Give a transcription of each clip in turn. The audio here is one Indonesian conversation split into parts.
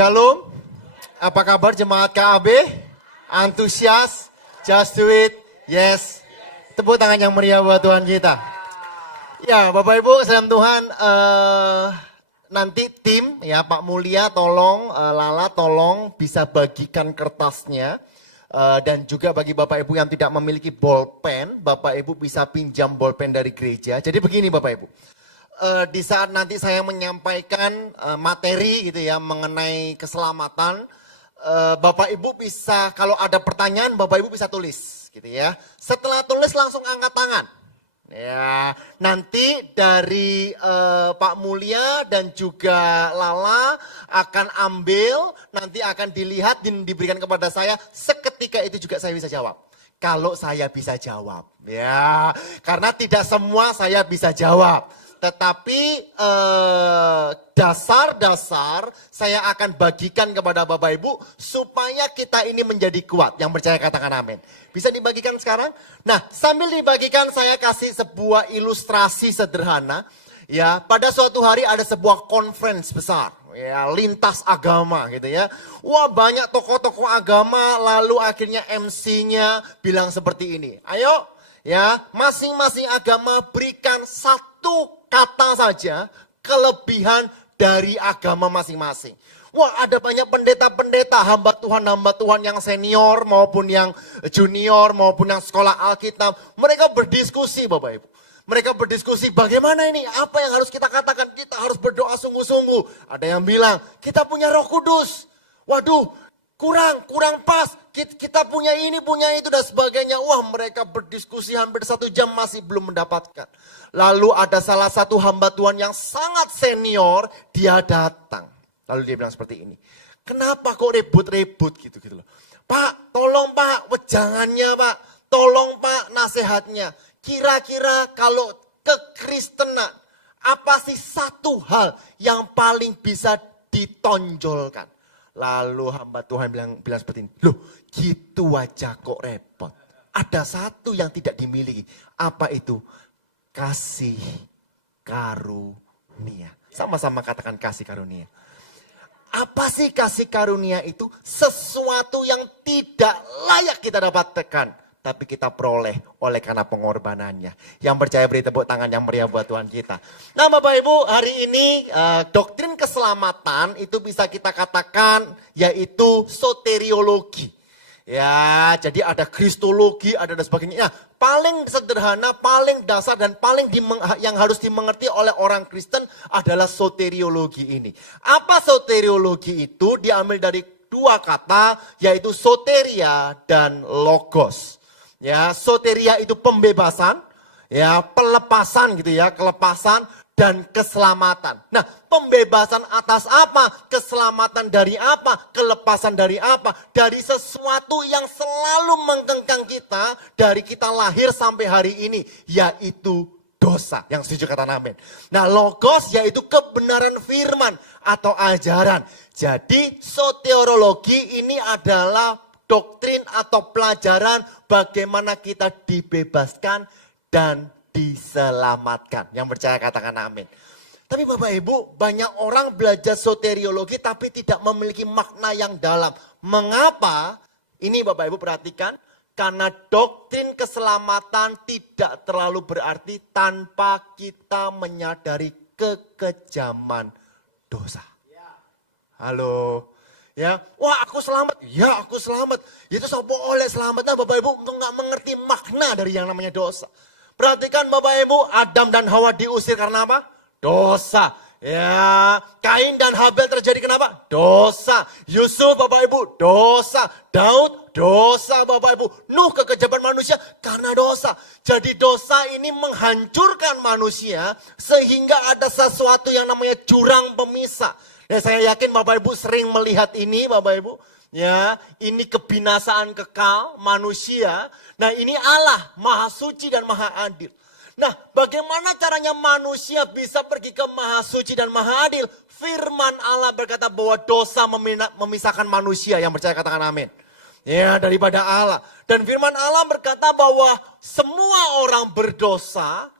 Shalom, apa kabar jemaat KAB? Antusias? Just do it? Yes. Tepuk tangan yang meriah buat Tuhan kita. Ya Bapak Ibu, salam Tuhan, nanti tim ya Pak Mulia tolong, Lala tolong bisa bagikan kertasnya. Dan juga bagi Bapak Ibu yang tidak memiliki bolpen, Bapak Ibu bisa pinjam bolpen dari gereja. Jadi begini Bapak Ibu. Di saat nanti saya menyampaikan materi gitu ya mengenai keselamatan, Bapak Ibu bisa kalau ada pertanyaan Bapak Ibu bisa tulis gitu ya. Setelah tulis langsung angkat tangan. Ya, nanti dari Pak Mulia dan juga Lala akan ambil, nanti akan dilihat dan diberikan kepada saya. Seketika itu juga saya bisa jawab. Kalau saya bisa jawab, ya, karena tidak semua saya bisa jawab. Tetapi dasar-dasar saya akan bagikan kepada Bapak Ibu supaya kita ini menjadi kuat. Yang percaya katakan amin. Bisa dibagikan sekarang? Nah, sambil dibagikan saya kasih sebuah ilustrasi sederhana. Ya, pada suatu hari ada sebuah conference besar, ya, lintas agama gitu ya. Wah, banyak tokoh-tokoh agama, lalu akhirnya MC-nya bilang seperti ini. Ayo, ya, masing-masing agama berikan satu kata saja kelebihan dari agama masing-masing. Wah, ada banyak pendeta-pendeta, hamba Tuhan yang senior maupun yang junior maupun yang sekolah Alkitab. Mereka berdiskusi Bapak Ibu. Mereka berdiskusi bagaimana ini, apa yang harus kita katakan, kita harus berdoa sungguh-sungguh. Ada yang bilang, kita punya Roh Kudus. Waduh, kurang pas, kita punya ini, punya itu dan sebagainya. Wah, mereka berdiskusi hampir 1 jam masih belum mendapatkan. Lalu ada salah satu hamba Tuhan yang sangat senior, dia datang. Lalu dia bilang seperti ini, kenapa kok ribut-ribut gitu loh. Pak, tolong Pak, wejangannya Pak, tolong Pak nasihatnya. Kira-kira kalau kekristenan, apa sih satu hal yang paling bisa ditonjolkan? Lalu hamba Tuhan bilang seperti ini, loh gitu aja kok repot. Ada satu yang tidak dimiliki, apa itu? Kasih karunia. Sama-sama katakan kasih karunia. Apa sih kasih karunia itu? Sesuatu yang tidak layak kita dapatkan. Tapi kita peroleh oleh karena pengorbanannya. Yang percaya beri tepuk tangan yang meriah buat Tuhan kita. Nah Bapak Ibu, hari ini doktrin keselamatan itu bisa kita katakan yaitu soteriologi. Ya, jadi ada kristologi, ada dan sebagainya. Nah, paling sederhana, paling dasar dan paling yang harus dimengerti oleh orang Kristen adalah soteriologi ini. Apa soteriologi itu? Diambil dari 2 kata, yaitu soteria dan logos. Ya, soteria itu pembebasan, ya, pelepasan gitu ya, kelepasan dan keselamatan. Nah, pembebasan atas apa? Keselamatan dari apa? Kelepasan dari apa? Dari sesuatu yang selalu mengkengkang kita dari kita lahir sampai hari ini, yaitu dosa. Yang setuju kata amin. Nah, logos yaitu kebenaran firman atau ajaran. Jadi soteriologi ini adalah doktrin atau pelajaran bagaimana kita dibebaskan dan diselamatkan. Yang percaya katakan amin. Tapi Bapak Ibu, banyak orang belajar soteriologi tapi tidak memiliki makna yang dalam. Mengapa? Ini Bapak Ibu perhatikan. Karena doktrin keselamatan tidak terlalu berarti tanpa kita menyadari kekejaman dosa. Halo. Ya, wah aku selamat. Ya, aku selamat. Itu sopo oleh selamatnya Bapak Ibu nggak mengerti makna dari yang namanya dosa. Perhatikan Bapak Ibu, Adam dan Hawa diusir karena apa? Dosa. Ya, Kain dan Habel terjadi kenapa? Dosa. Yusuf Bapak Ibu, dosa. Daud, dosa Bapak Ibu. Nuh kekejaman manusia karena dosa. Jadi dosa ini menghancurkan manusia sehingga ada sesuatu yang namanya jurang pemisah. Ya, saya yakin Bapak Ibu sering melihat ini Bapak Ibu. Ya, ini kebinasaan kekal manusia. Nah, ini Allah Maha Suci dan Maha Adil. Nah, bagaimana caranya manusia bisa pergi ke Maha Suci dan Maha Adil? Firman Allah berkata bahwa dosa memisahkan manusia. Yang percaya katakan amin. Ya, daripada Allah. Dan firman Allah berkata bahwa semua orang berdosa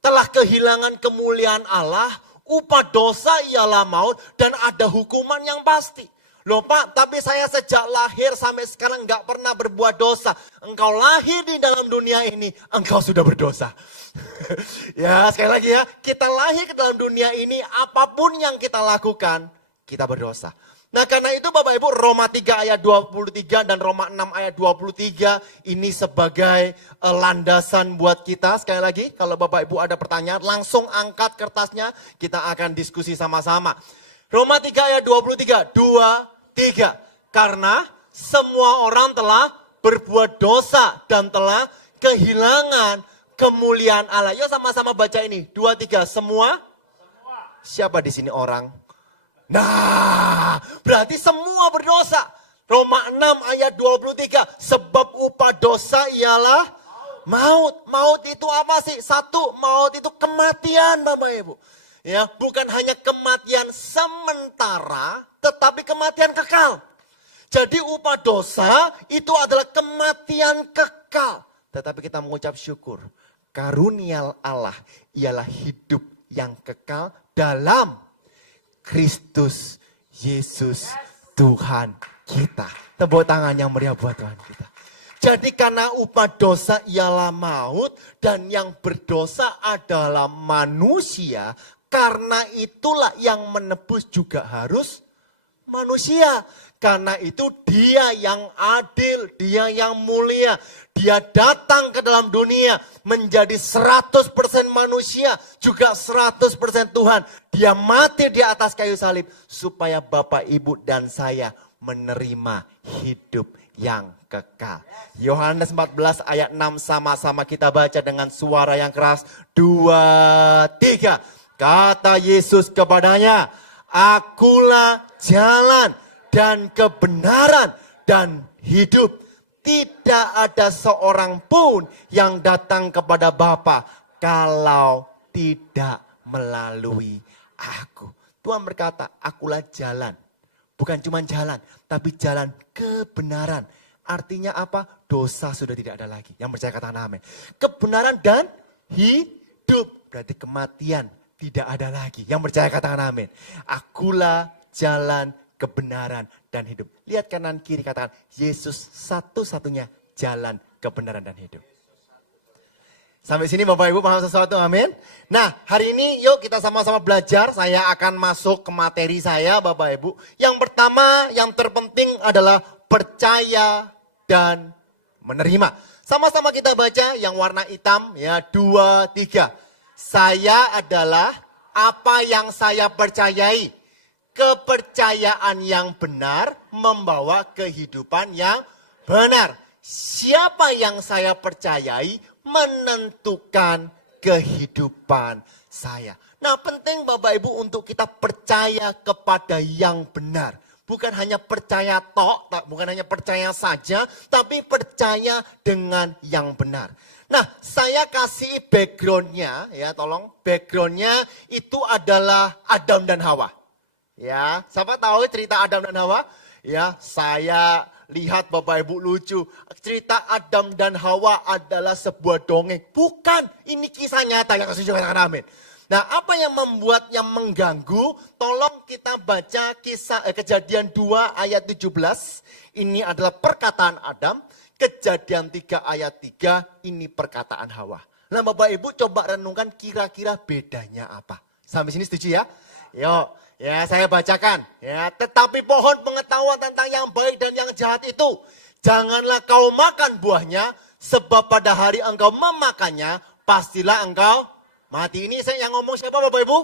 telah kehilangan kemuliaan Allah. Upah dosa ialah maut dan ada hukuman yang pasti. Loh Pak, tapi saya sejak lahir sampai sekarang nggak pernah berbuat dosa. Engkau lahir di dalam dunia ini, engkau sudah berdosa. Ya sekali lagi ya, kita lahir ke dalam dunia ini, apapun yang kita lakukan, kita berdosa. Nah karena itu Bapak Ibu, Roma 3 ayat 23 dan Roma 6 ayat 23 ini sebagai landasan buat kita. Sekali lagi, kalau Bapak Ibu ada pertanyaan, langsung angkat kertasnya, kita akan diskusi sama-sama. Roma 3 ayat 23, 3. Karena semua orang telah berbuat dosa dan telah kehilangan kemuliaan Allah. Yuk sama-sama baca ini. 2, 3. Semua? Siapa di sini orang? Nah, berarti semua berdosa. Roma 6 ayat 23. Sebab upah dosa ialah maut. Maut itu apa sih? Satu, maut itu kematian Bapak Ibu. Ya, bukan hanya kematian sementara, tetapi kematian kekal. Jadi upah dosa itu adalah kematian kekal. Tetapi kita mengucap syukur. Karunia Allah ialah hidup yang kekal dalam Kristus Yesus Tuhan kita. Tepuk tangan yang meriah buat Tuhan kita. Jadi karena upah dosa ialah maut dan yang berdosa adalah manusia. Karena itulah yang menebus juga harus manusia. Karena itu dia yang adil, dia yang mulia. Dia datang ke dalam dunia menjadi 100% manusia, juga 100% Tuhan. Dia mati di atas kayu salib supaya Bapak, Ibu dan saya menerima hidup yang kekal. Yohanes 14 ayat 6 sama-sama kita baca dengan suara yang keras. 2, 3. Kata Yesus kepadanya, akulah jalan dan kebenaran dan hidup. Tidak ada seorang pun yang datang kepada Bapa kalau tidak melalui aku. Tuhan berkata, akulah jalan. Bukan cuma jalan, tapi jalan kebenaran. Artinya apa? Dosa sudah tidak ada lagi. Yang percaya katakan amin. Kebenaran dan hidup. Berarti kematian tidak ada lagi. Yang percaya katakan amin. Akulah jalan, kebenaran, dan hidup. Lihat kanan kiri katakan, Yesus satu-satunya jalan, kebenaran, dan hidup. Sampai sini Bapak Ibu paham sesuatu, amin. Nah hari ini yuk kita sama-sama belajar. Saya akan masuk ke materi saya Bapak Ibu. Yang pertama, yang terpenting adalah percaya dan menerima. Sama-sama kita baca yang warna hitam ya, 2, 3. Saya adalah apa yang saya percayai. Kepercayaan yang benar membawa kehidupan yang benar. Siapa yang saya percayai menentukan kehidupan saya. Nah penting Bapak Ibu untuk kita percaya kepada yang benar. Bukan hanya percaya tok, bukan hanya percaya saja, tapi percaya dengan yang benar. Nah, saya kasih backgroundnya, ya tolong. Backgroundnya itu adalah Adam dan Hawa. Ya, siapa tahu cerita Adam dan Hawa? Ya, saya lihat Bapak Ibu lucu. Cerita Adam dan Hawa adalah sebuah dongeng. Bukan, ini kisah nyata yang setuju katakan amin. Nah, apa yang membuat yang mengganggu? Tolong kita baca kisah Kejadian 2 ayat 17. Ini adalah perkataan Adam. Kejadian 3 ayat 3 ini perkataan Hawa. Nah Bapak Ibu coba renungkan kira-kira bedanya apa. Sampai sini setuju ya? Yuk, ya saya bacakan. Ya, tetapi pohon pengetahuan tentang yang baik dan yang jahat itu, janganlah kau makan buahnya, sebab pada hari engkau memakannya, pastilah engkau mati. Ini saya yang ngomong siapa Bapak Ibu?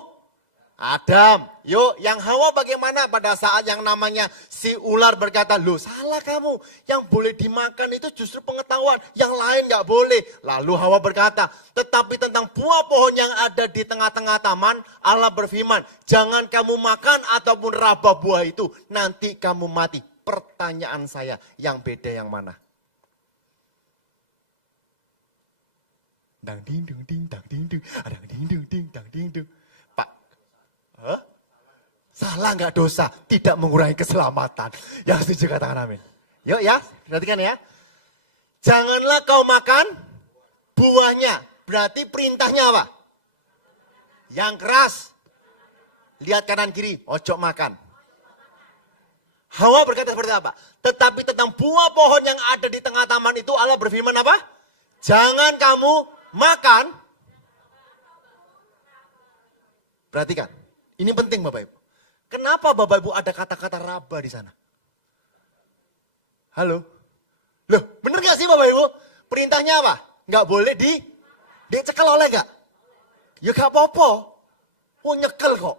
Adam. Yuk, yang Hawa bagaimana pada saat yang namanya si ular berkata, loh salah kamu, yang boleh dimakan itu justru pengetahuan, yang lain gak boleh. Lalu Hawa berkata, tetapi tentang buah pohon yang ada di tengah-tengah taman, Allah berfirman, jangan kamu makan ataupun raba buah itu, nanti kamu mati. Pertanyaan saya, yang beda yang mana? Dang ding ding ding dang ding ding, dang ding ding ding dang ding ding. Pak, salah nggak dosa, tidak mengurangi keselamatan. Yang setuju katakan amin. Yuk ya, perhatikan ya. Janganlah kau makan buahnya. Berarti perintahnya apa? Yang keras. Lihat kanan kiri, ojo makan. Hawa berkata seperti apa? Tetapi tentang buah pohon yang ada di tengah taman itu Allah berfirman apa? Jangan kamu makan. Perhatikan, ini penting Bapak Ibu. Kenapa Bapak Ibu ada kata-kata raba di sana? Halo? Loh, bener gak sih Bapak Ibu? Perintahnya apa? Gak boleh dicekel oleh gak? Ya gak apa-apa. Oh nyekel kok.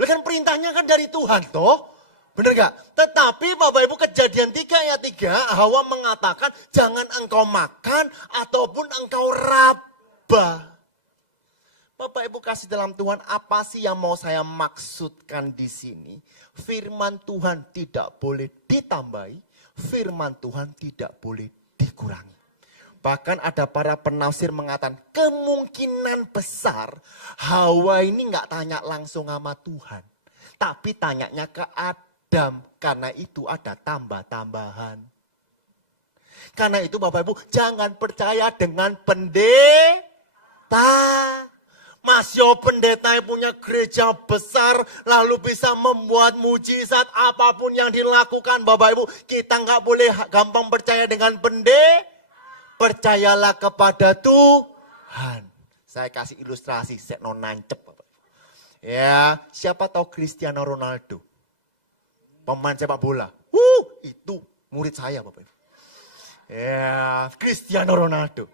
Lah kan perintahnya kan dari Tuhan toh. Bener gak? Tetapi Bapak Ibu Kejadian 3 ayat 3 Hawa mengatakan jangan engkau makan ataupun engkau raba. Bapak Ibu kasih dalam Tuhan, apa sih yang mau saya maksudkan di sini? Firman Tuhan tidak boleh ditambahi, firman Tuhan tidak boleh dikurangi. Bahkan ada para penafsir mengatakan kemungkinan besar Hawa ini nggak tanya langsung sama Tuhan, tapi tanyanya ke Adam, karena itu ada tambah-tambahan. Karena itu Bapak Ibu jangan percaya dengan pendeta. Mas yo pendeta yang punya gereja besar lalu bisa membuat mujizat apapun yang dilakukan. Bapak Ibu kita nggak boleh gampang percaya dengan pendeta. Percayalah kepada Tuhan. Saya kasih ilustrasi, saya nancep Bapak. Ya, siapa tahu Cristiano Ronaldo? Pemain sepak bola. Itu murid saya Bapak Ibu. Ya, Cristiano Ronaldo.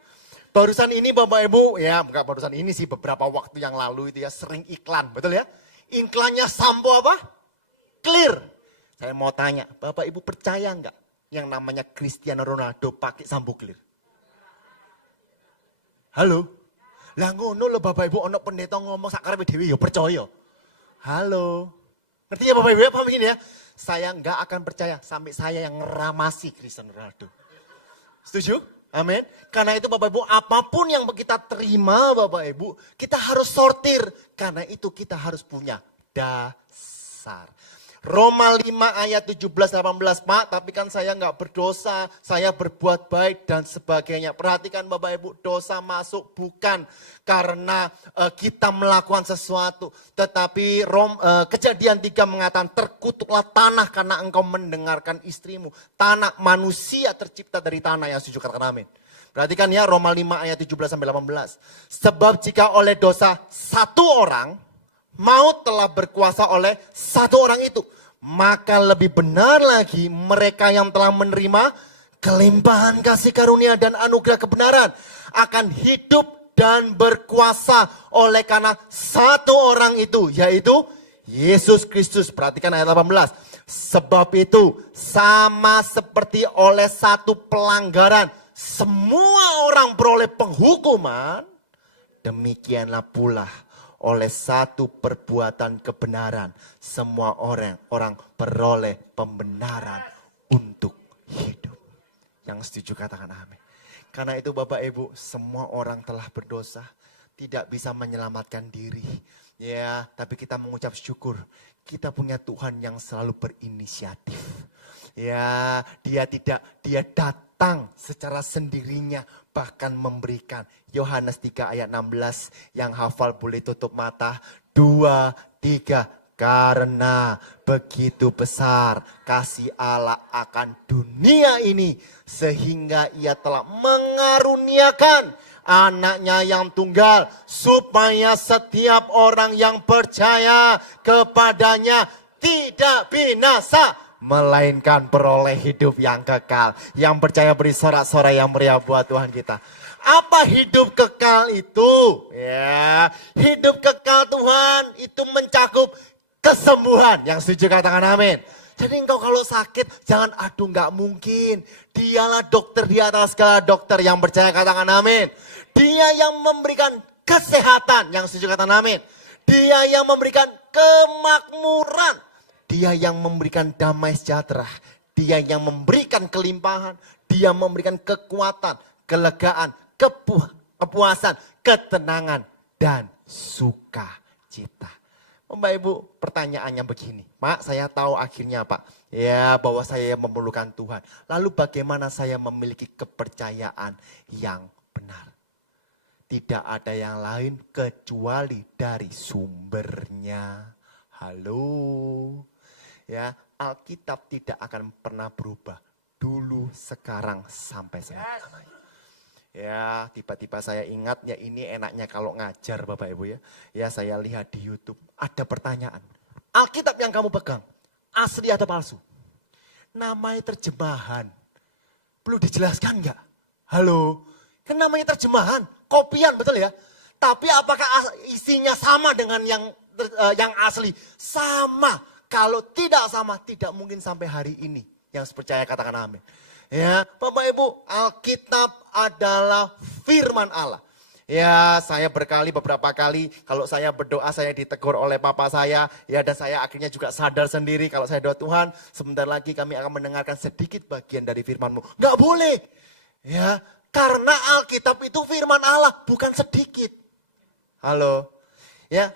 Barusan ini Bapak Ibu, ya enggak barusan ini sih, beberapa waktu yang lalu itu ya sering iklan, betul ya? Iklannya sampo apa? Clear. Saya mau tanya, Bapak Ibu percaya enggak yang namanya Cristiano Ronaldo pakai sampo clear? Halo? Lah ngono loh Bapak Ibu, ono pendeta ngomong sakarepe dhewe ya percaya. Halo? Ngerti ya Bapak Ibu ya, paham ini ya? Saya enggak akan percaya sampai saya yang ngeramasi Cristiano Ronaldo. Setuju? Amin. Karena itu Bapak Ibu, apapun yang kita terima Bapak Ibu, kita harus sortir. Karena itu kita harus punya dasar. Roma 5 ayat 17-18, Pak, tapi kan saya nggak berdosa, saya berbuat baik dan sebagainya. Perhatikan Bapak Ibu, dosa masuk bukan karena kita melakukan sesuatu. Tetapi Kejadian 3 mengatakan terkutuklah tanah karena engkau mendengarkan istrimu. Tanah manusia tercipta dari tanah, yang setuju katakan amin. Perhatikan ya Roma 5 ayat 17-18. Sebab jika oleh dosa satu orang, maut telah berkuasa oleh satu orang itu. Maka lebih benar lagi mereka yang telah menerima kelimpahan kasih karunia dan anugerah kebenaran akan hidup dan berkuasa oleh karena satu orang itu, yaitu Yesus Kristus. Perhatikan ayat 18. Sebab itu sama seperti oleh satu pelanggaran semua orang beroleh penghukuman, demikianlah pula oleh satu perbuatan kebenaran semua orang beroleh pembenaran untuk hidup. Yang setuju katakan amin. Karena itu Bapak Ibu, semua orang telah berdosa, tidak bisa menyelamatkan diri. Ya, tapi kita mengucap syukur, kita punya Tuhan yang selalu berinisiatif. Ya, dia datang secara sendirinya, bahkan memberikan. Yohanes 3 ayat 16, yang hafal boleh tutup mata. 2, 3, karena begitu besar kasih Allah akan dunia ini, sehingga ia telah mengaruniakan anaknya yang tunggal, supaya setiap orang yang percaya kepadanya tidak binasa, melainkan peroleh hidup yang kekal. Yang percaya beri sorak-sorai yang meriah buat Tuhan kita. Apa hidup kekal itu? Ya, hidup kekal Tuhan itu mencakup kesembuhan. Yang setuju katakan amin. Jadi engkau kalau sakit jangan aduh nggak mungkin. Dialah dokter di atas segala dokter. Yang percaya katakan amin. Dia yang memberikan kesehatan. Yang setuju katakan amin. Dia yang memberikan kemakmuran. Dia yang memberikan damai sejahtera. Dia yang memberikan kelimpahan. Dia memberikan kekuatan, kelegaan, kepuasan, ketenangan, dan sukacita. Bapak Ibu, pertanyaannya begini. Pak, saya tahu akhirnya Pak, ya bahwa saya memerlukan Tuhan. Lalu bagaimana saya memiliki kepercayaan yang benar? Tidak ada yang lain kecuali dari sumbernya. Halo. Ya, Alkitab tidak akan pernah berubah. Dulu, sekarang, sampai selama-lamanya. Ya, tiba-tiba saya ingat ya ini enaknya kalau ngajar Bapak Ibu ya. Ya, saya lihat di YouTube ada pertanyaan. Alkitab yang kamu pegang, asli atau palsu? Namanya terjemahan. Perlu dijelaskan enggak? Halo, kan namanya terjemahan, kopian betul ya. Tapi apakah isinya sama dengan yang asli? Sama. Kalau tidak sama, tidak mungkin sampai hari ini. Yang percaya katakan amin. Ya, Bapak Ibu, Alkitab adalah firman Allah. Ya, saya beberapa kali kalau saya berdoa saya ditegur oleh papa saya. Ya, dan saya akhirnya juga sadar sendiri kalau saya doa Tuhan, sebentar lagi kami akan mendengarkan sedikit bagian dari firman-Mu. Nggak boleh. Ya, karena Alkitab itu firman Allah, bukan sedikit. Halo. Ya,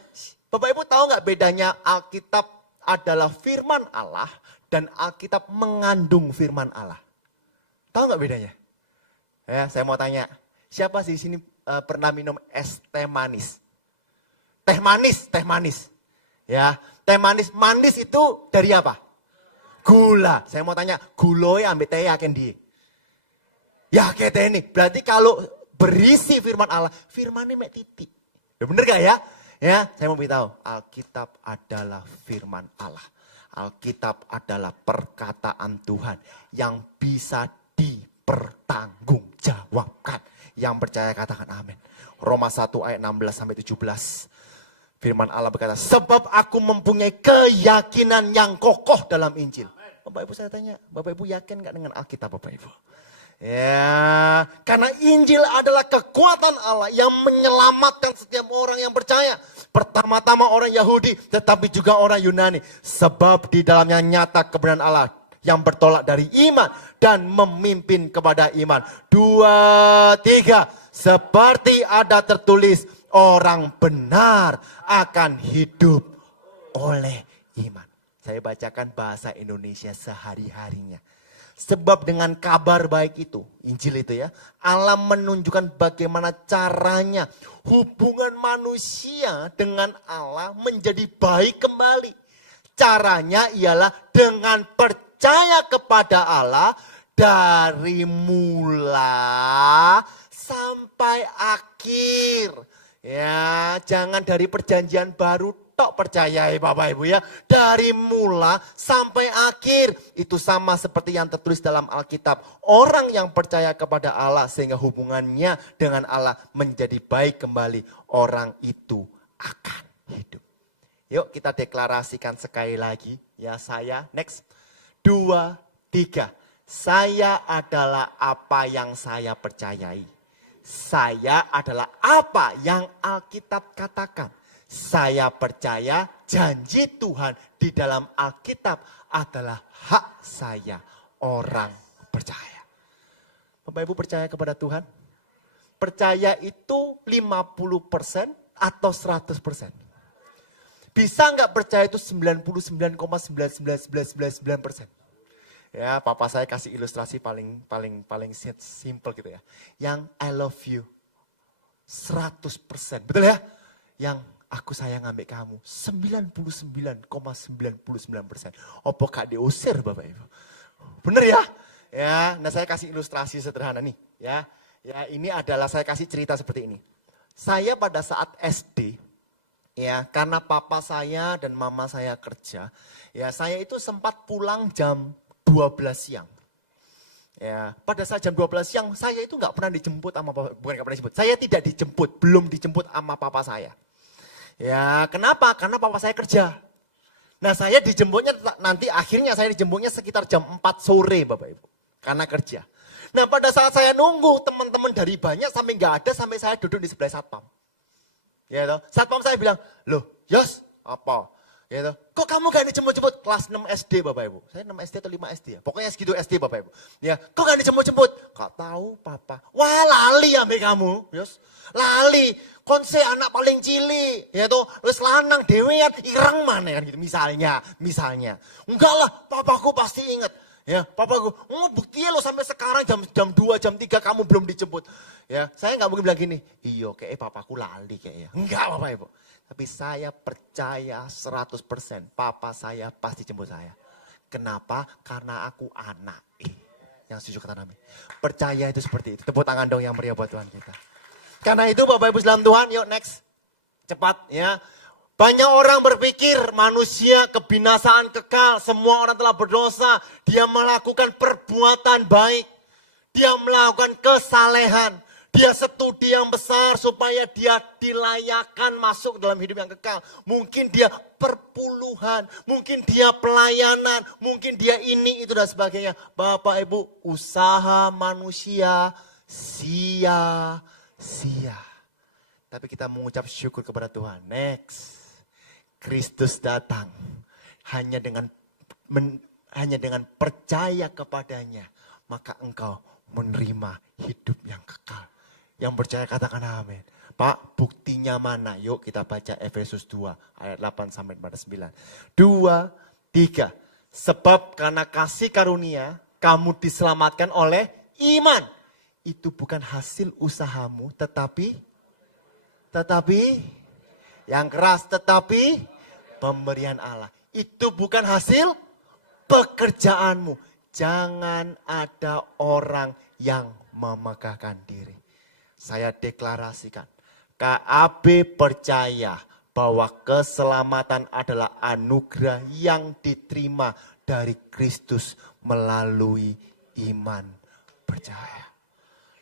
Bapak Ibu tahu nggak bedanya Alkitab adalah firman Allah dan Alkitab mengandung firman Allah? Tahu nggak bedanya? Ya, saya mau tanya, siapa sih di sini pernah minum es teh manis? Teh manis, teh manis. Ya, teh manis, manis itu dari apa? Gula. Saya mau tanya, guloi ambil teh yakin di? Ya kayak teh ini. Berarti kalau berisi firman Allah, firmannya mek titik. Ya bener gak ya? Ya, saya mau beritahu, Alkitab adalah firman Allah. Alkitab adalah perkataan Tuhan yang bisa dipertanggungjawabkan. Yang percaya katakan amin. Roma 1 ayat 16 sampai 17. Firman Allah berkata, sebab aku mempunyai keyakinan yang kokoh dalam Injil. Bapak Ibu saya tanya, Bapak Ibu yakin gak dengan Alkitab Bapak Ibu? Ya, karena Injil adalah kekuatan Allah yang menyelamatkan setiap orang yang percaya. Pertama-tama orang Yahudi, tetapi juga orang Yunani. Sebab di dalamnya nyata kebenaran Allah yang bertolak dari iman dan memimpin kepada iman. 2, 3, seperti ada tertulis, orang benar akan hidup oleh iman. Saya bacakan bahasa Indonesia sehari-harinya. Sebab dengan kabar baik itu, Injil itu ya, Allah menunjukkan bagaimana caranya hubungan manusia dengan Allah menjadi baik kembali. Caranya ialah dengan percaya kepada Allah dari mula sampai akhir. Ya, jangan dari perjanjian baru tok percayai Bapak Ibu ya. Dari mula sampai akhir. Itu sama seperti yang tertulis dalam Alkitab. Orang yang percaya kepada Allah sehingga hubungannya dengan Allah menjadi baik kembali. Orang itu akan hidup. Yuk kita deklarasikan sekali lagi. Ya saya, next. 2, 3. Saya adalah apa yang saya percayai. Saya adalah apa yang Alkitab katakan. Saya percaya janji Tuhan di dalam Alkitab adalah hak saya, orang percaya. Bapak Ibu percaya kepada Tuhan? Percaya itu 50% atau 100%? Bisa nggak percaya itu 99,99999%? Ya, papa saya kasih ilustrasi paling simple gitu ya. Yang I love you 100%, betul ya? Yang aku sayang ambek kamu 99,99%. Apa gak diusir Bapak Ibu? Bener ya? Ya, nah saya kasih ilustrasi sederhana nih, ya. Ya, ini adalah saya kasih cerita seperti ini. Saya pada saat SD, ya, karena papa saya dan mama saya kerja, ya saya itu sempat pulang jam 12 siang. Ya, pada saat jam 12 siang saya itu nggak pernah dijemput sama papa, bukan nggak pernah dijemput. Saya tidak dijemput, belum dijemput sama papa saya. Ya, kenapa? Karena papa saya kerja. Nah, saya dijemputnya nanti akhirnya saya dijemputnya sekitar jam 4 sore Bapak Ibu. Karena kerja. Nah, pada saat saya nunggu teman-teman dari banyak sampai nggak ada sampai saya duduk di sebelah satpam. Ya toh. Satpam saya bilang, "Loh, Yos, apa?" Ya toh. "Kok kamu gak dijemput-jemput?" Kelas 6 SD Bapak Ibu. Saya 6 SD atau 5 SD ya. Pokoknya segitu SD Bapak Ibu. Ya, "Kok gak dijemput-jemput?" "Gak tahu, Papa." "Wah, lali ambek kamu, Yos. Lali. Konse anak paling cilik, ya toh, wis lanang dhewean ireng mana kan gitu misalnya. Enggak lah, papaku pasti ingat. Ya, papaku, buktinya lo sampai sekarang jam 2, jam 3 kamu belum dijemput. Ya, saya nggak mungkin bilang gini, "Iya, kayak papaku lali kayaknya." Enggak, Bapak Ibu. Tapi saya percaya 100% papa saya pasti jemput saya. Kenapa? Karena aku anak. Yang setuju kata amin. Percaya itu seperti itu. Tepuk tangan dong yang meriah buat Tuhan kita. Karena itu Bapak Ibu dalam Tuhan, yuk next. Cepat ya. Banyak orang berpikir manusia kebinasaan kekal. Semua orang telah berdosa. Dia melakukan perbuatan baik. Dia melakukan kesalehan. Dia studi yang besar supaya dia dilayakkan masuk dalam hidup yang kekal. Mungkin dia perpuluhan, mungkin dia pelayanan, mungkin dia ini, itu dan sebagainya. Bapak Ibu, usaha manusia sia-sia. Tapi kita mengucap syukur kepada Tuhan. Next. Kristus datang hanya dengan percaya kepadanya, maka engkau menerima hidup yang kekal. Yang percaya katakan amin. Pak, buktinya mana? Yuk kita baca Efesus 2 ayat 8 sampai 9. 2, 3. Sebab karena kasih karunia kamu diselamatkan oleh iman. Itu bukan hasil usahamu, tetapi yang keras, tetapi pemberian Allah. Itu bukan hasil pekerjaanmu. Jangan ada orang yang memegahkan diri. Saya deklarasikan, KAB percaya bahwa keselamatan adalah anugerah yang diterima dari Kristus melalui iman percaya.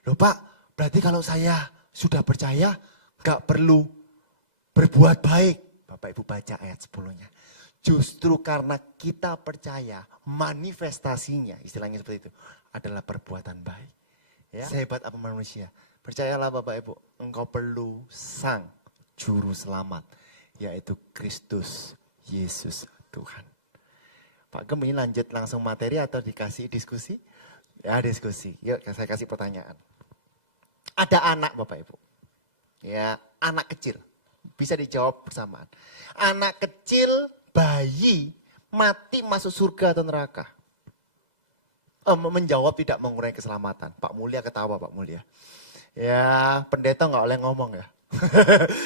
Loh Pak, berarti kalau saya sudah percaya, gak perlu berbuat baik. Bapak Ibu baca ayat 10-nya. Justru karena kita percaya, manifestasinya, istilahnya seperti itu, adalah perbuatan baik. Ya, sehebat apa manusia. Percayalah Bapak Ibu, engkau perlu sang juru selamat, yaitu Kristus Yesus Tuhan. Pak Gem ini lanjut langsung materi atau dikasih diskusi? Ya diskusi, yuk saya kasih pertanyaan. Ada anak Bapak Ibu, ya anak kecil, bisa dijawab bersamaan. Anak kecil, bayi, mati masuk surga atau neraka? Menjawab tidak mengurangi keselamatan. Pak Mulia ketawa Pak Mulia. Ya pendeta gak boleh ngomong ya.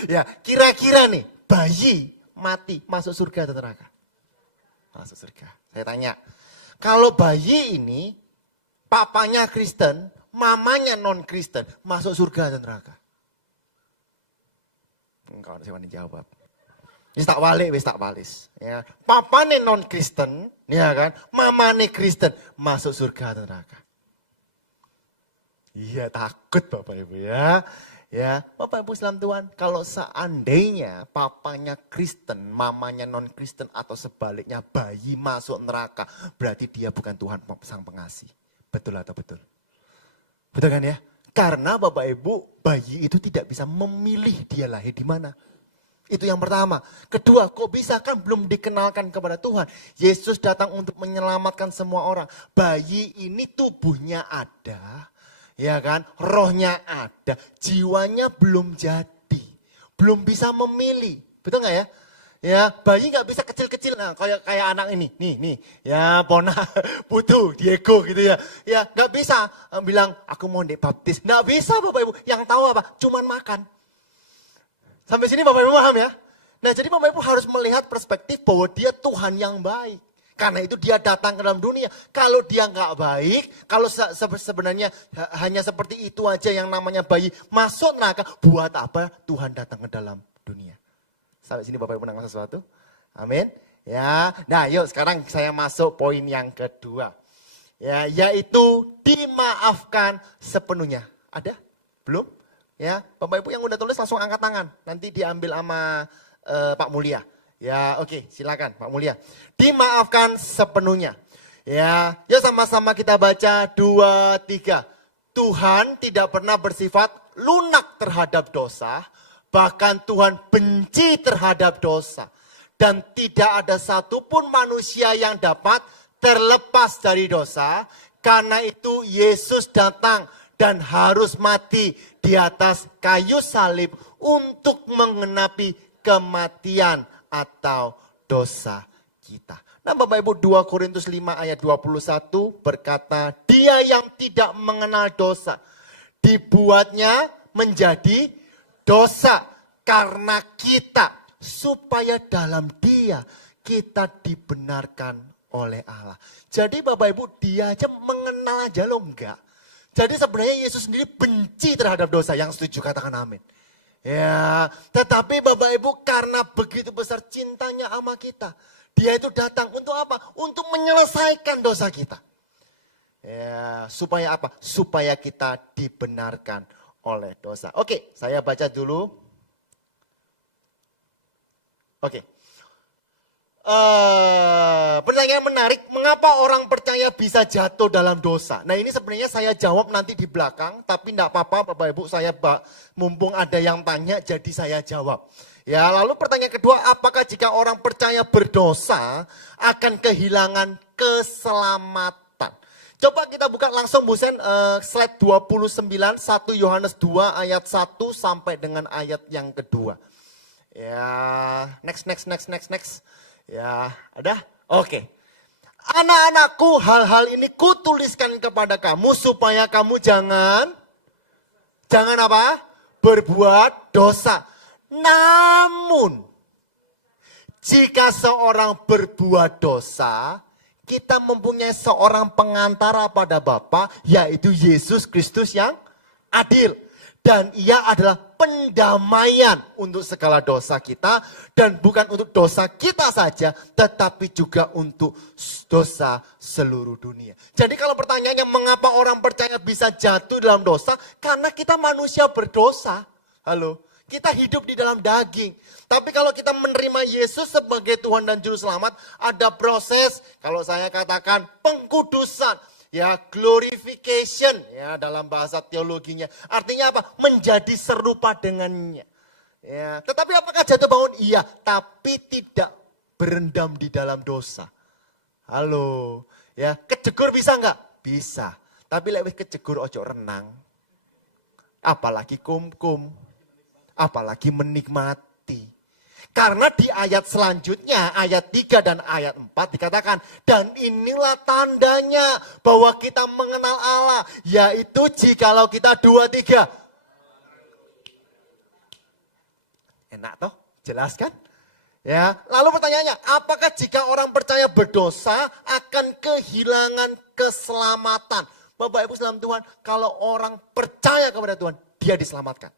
Ya kira-kira nih bayi mati masuk surga atau neraka? Masuk surga. Saya tanya, kalau bayi ini papanya Kristen, mamanya non-Kristen, masuk surga atau neraka? Enggak ada yang jawab. Wis tak walis. Ya, papane non-Kristen, ya kan? Mamane Kristen, masuk surga atau neraka? Iya takut Bapak Ibu ya. Ya, Bapak Ibu dalam Tuhan, kalau seandainya papanya Kristen, mamanya non-Kristen atau sebaliknya bayi masuk neraka, berarti dia bukan Tuhan sang pengasih. Betul atau betul? Betul kan ya? Karena Bapak Ibu, bayi itu tidak bisa memilih dia lahir di mana. Itu yang pertama. Kedua, kok bisa kan belum dikenalkan kepada Tuhan. Yesus datang untuk menyelamatkan semua orang. Bayi ini tubuhnya ada. Ya kan, rohnya ada, jiwanya belum jadi, belum bisa memilih, betul nggak ya? Ya, bayi nggak bisa kecil-kecil, nah kayak anak ini, nih, ya Pona, Putu, Diego gitu ya, ya nggak bisa bilang aku mau dibaptis, nggak bisa Bapak Ibu, yang tahu apa? Cuman makan. Sampai sini Bapak Ibu paham ya? Nah jadi Bapak Ibu harus melihat perspektif bahwa dia Tuhan yang baik. Karena itu dia datang ke dalam dunia. Kalau dia nggak baik, kalau sebenarnya hanya seperti itu aja yang namanya bayi masuk neraka, buat apa Tuhan datang ke dalam dunia? Sampai sini Bapak Ibu menangkap sesuatu? Amin. Ya, nah yuk sekarang saya masuk poin yang kedua. Ya, yaitu dimaafkan sepenuhnya. Ada? Belum? Ya, Bapak Ibu yang udah tulis langsung angkat tangan. Nanti diambil sama Pak Mulia. Ya oke, silakan Pak Mulia. Dimaafkan sepenuhnya. Ya, yuk sama-sama kita baca 2, 3. Tuhan tidak pernah bersifat lunak terhadap dosa. Bahkan Tuhan benci terhadap dosa. Dan tidak ada satupun manusia yang dapat terlepas dari dosa. Karena itu Yesus datang dan harus mati di atas kayu salib untuk menggenapi kematian atau dosa kita. Nah Bapak Ibu 2 Korintus 5 ayat 21 berkata, dia yang tidak mengenal dosa dibuatnya menjadi dosa karena kita, supaya dalam dia kita dibenarkan oleh Allah. Jadi Bapak Ibu, dia aja mengenal aja loh enggak. Jadi sebenarnya Yesus sendiri benci terhadap dosa. Yang setuju katakan amin. Ya, tetapi Bapak Ibu karena begitu besar cintanya sama kita. Dia itu datang untuk apa? Untuk menyelesaikan dosa kita. Ya, supaya apa? Supaya kita dibenarkan oleh dosa. Oke, saya baca dulu. Oke. Pertanyaan menarik, mengapa orang percaya bisa jatuh dalam dosa? Nah ini sebenarnya saya jawab nanti di belakang, tapi enggak apa-apa Bapak Ibu, saya mumpung ada yang tanya jadi saya jawab. Ya, lalu pertanyaan kedua, apakah jika orang percaya berdosa akan kehilangan keselamatan? Coba kita buka langsung Bu Sen, slide 29, 1 Yohanes 2 ayat 1 sampai dengan ayat yang kedua. Ya, next. Ya, ada? Oke. Anak-anakku, hal-hal ini kutuliskan kepada kamu supaya kamu jangan apa? Berbuat dosa. Namun, jika seorang berbuat dosa, kita mempunyai seorang pengantara pada Bapa, yaitu Yesus Kristus yang adil. Dan ia adalah pendamaian untuk segala dosa kita. Dan bukan untuk dosa kita saja, tetapi juga untuk dosa seluruh dunia. Jadi kalau pertanyaannya mengapa orang percaya bisa jatuh dalam dosa? Karena kita manusia berdosa. Halo, kita hidup di dalam daging. Tapi kalau kita menerima Yesus sebagai Tuhan dan Juru Selamat, ada proses, kalau saya katakan pengkudusan. Ya, glorification ya dalam bahasa teologinya. Artinya apa? Menjadi serupa dengannya. Ya, tetapi apakah jatuh bangun? Iya, tapi tidak berendam di dalam dosa. Halo, ya, kejegur bisa enggak? Bisa. Tapi lewat kejegur ojo renang. Apalagi kumkum. Apalagi menikmati. Karena di ayat selanjutnya, ayat 3 dan ayat 4 dikatakan, dan inilah tandanya bahwa kita mengenal Allah, yaitu jikalau kita 2-3. Enak toh? Jelas kan? Ya, lalu pertanyaannya, apakah jika orang percaya berdosa akan kehilangan keselamatan? Bapak Ibu dalam Tuhan, kalau orang percaya kepada Tuhan, dia diselamatkan.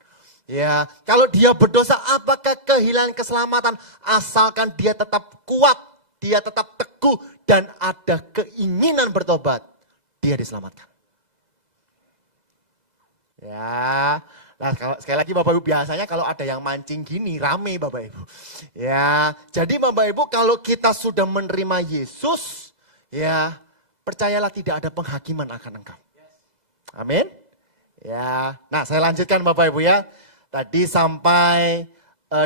Ya, kalau dia berdosa, apakah kehilangan keselamatan? Asalkan dia tetap kuat, dia tetap teguh, dan ada keinginan bertobat, dia diselamatkan. Ya, nah kalau sekali lagi Bapak Ibu, biasanya kalau ada yang mancing gini, rame Bapak Ibu. Ya, jadi Bapak Ibu kalau kita sudah menerima Yesus, ya percayalah tidak ada penghakiman akan engkau. Amin. Ya, nah saya lanjutkan Bapak Ibu ya. Tadi sampai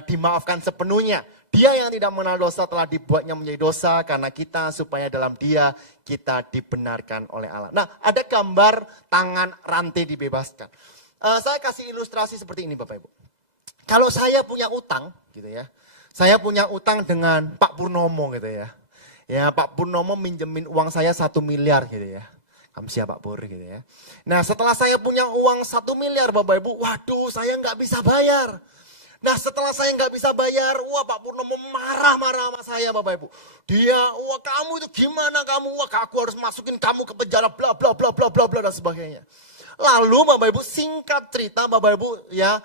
dimaafkan sepenuhnya. Dia yang tidak mengenal dosa telah dibuatnya menjadi dosa karena kita supaya dalam dia kita dibenarkan oleh Allah. Nah ada gambar tangan rantai dibebaskan. Saya kasih ilustrasi seperti ini Bapak Ibu. Kalau saya punya utang gitu ya. Saya punya utang dengan Pak Purnomo gitu ya. Ya Pak Purnomo minjemin uang saya 1 miliar gitu ya. Kamsia Pak Pur gitu ya. Nah setelah saya punya uang 1 miliar Bapak Ibu, waduh saya nggak bisa bayar. Nah setelah saya nggak bisa bayar, wah Pak Purnomo marah-marah sama saya Bapak Ibu. Dia, wah kamu itu gimana kamu, wah aku harus masukin kamu ke penjara bla bla bla bla bla bla dan sebagainya. Lalu Bapak Ibu singkat cerita Bapak Ibu ya,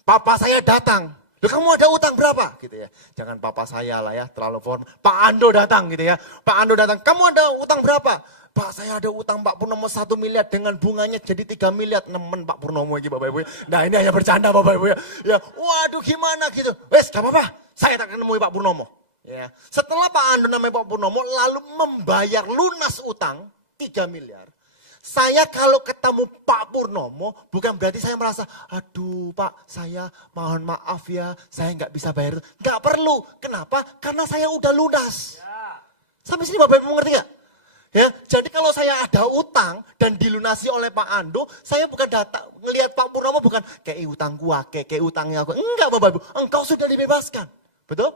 papa saya datang. Kamu ada utang berapa? Gitu ya. Jangan papa saya lah ya, terlalu formal. Pak Ando datang gitu ya. Pak Ando datang, kamu ada utang berapa? Pak saya ada utang Pak Purnomo 1 miliar dengan bunganya jadi 3 miliar. Nemen Pak Purnomo lagi Bapak Ibu. Nah ini hanya bercanda Bapak Ibu ya. Ya, waduh gimana gitu. Wes gak apa-apa, saya tak menemui Pak Purnomo. Ya. Setelah Pak Ando namanya Pak Purnomo lalu membayar lunas utang 3 miliar. Saya kalau ketemu Pak Purnomo, bukan berarti saya merasa, aduh Pak, saya mohon maaf ya, saya nggak bisa bayar. Nggak perlu. Kenapa? Karena saya udah lunas. Sampai sini Bapak Ibu mengerti nggak? Ya, jadi kalau saya ada utang dan dilunasi oleh Pak Ando, saya bukan datang ngelihat Pak Purnomo bukan kayak utang gua, kayak utangnya aku. Enggak Bapak Ibu, engkau sudah dibebaskan. Betul?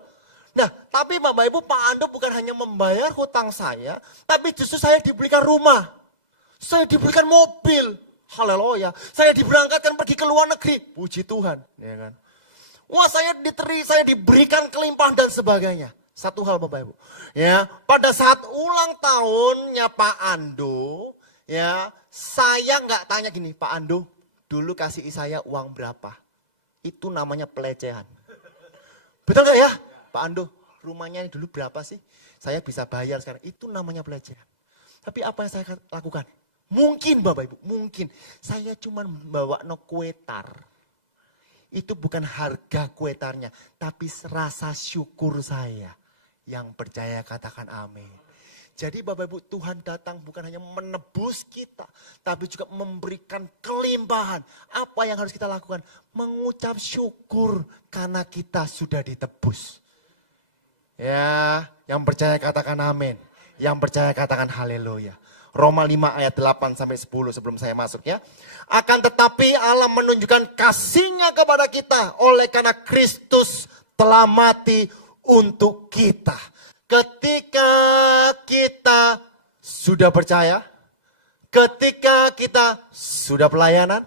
Nah, tapi Bapak Ibu, Pak Ando bukan hanya membayar hutang saya, tapi justru saya diberikan rumah. Saya diberikan mobil, haleluya. Saya diberangkatkan pergi ke luar negeri, puji Tuhan. Ya kan? Wah saya diberikan kelimpahan dan sebagainya. Satu hal Bapak Ibu. Ya, pada saat ulang tahunnya Pak Ando, ya, saya nggak tanya gini, Pak Ando, dulu kasih saya uang berapa? Itu namanya pelecehan. Betul nggak ya? Pak Ando, rumahnya ini dulu berapa sih? Saya bisa bayar sekarang. Itu namanya pelecehan. Tapi apa yang saya lakukan? Mungkin Bapak Ibu, mungkin. Saya cuma bawa no kuetar. Itu bukan harga kuetarnya, tapi rasa syukur saya. Yang percaya katakan amin. Jadi Bapak Ibu, Tuhan datang bukan hanya menebus kita, tapi juga memberikan kelimpahan. Apa yang harus kita lakukan? Mengucap syukur karena kita sudah ditebus. Ya, yang percaya katakan amin. Yang percaya katakan haleluya. Roma 5 ayat 8 sampai 10 sebelum saya masuk ya. Akan tetapi Allah menunjukkan kasih-Nya kepada kita oleh karena Kristus telah mati untuk kita. Ketika kita sudah percaya, ketika kita sudah pelayanan,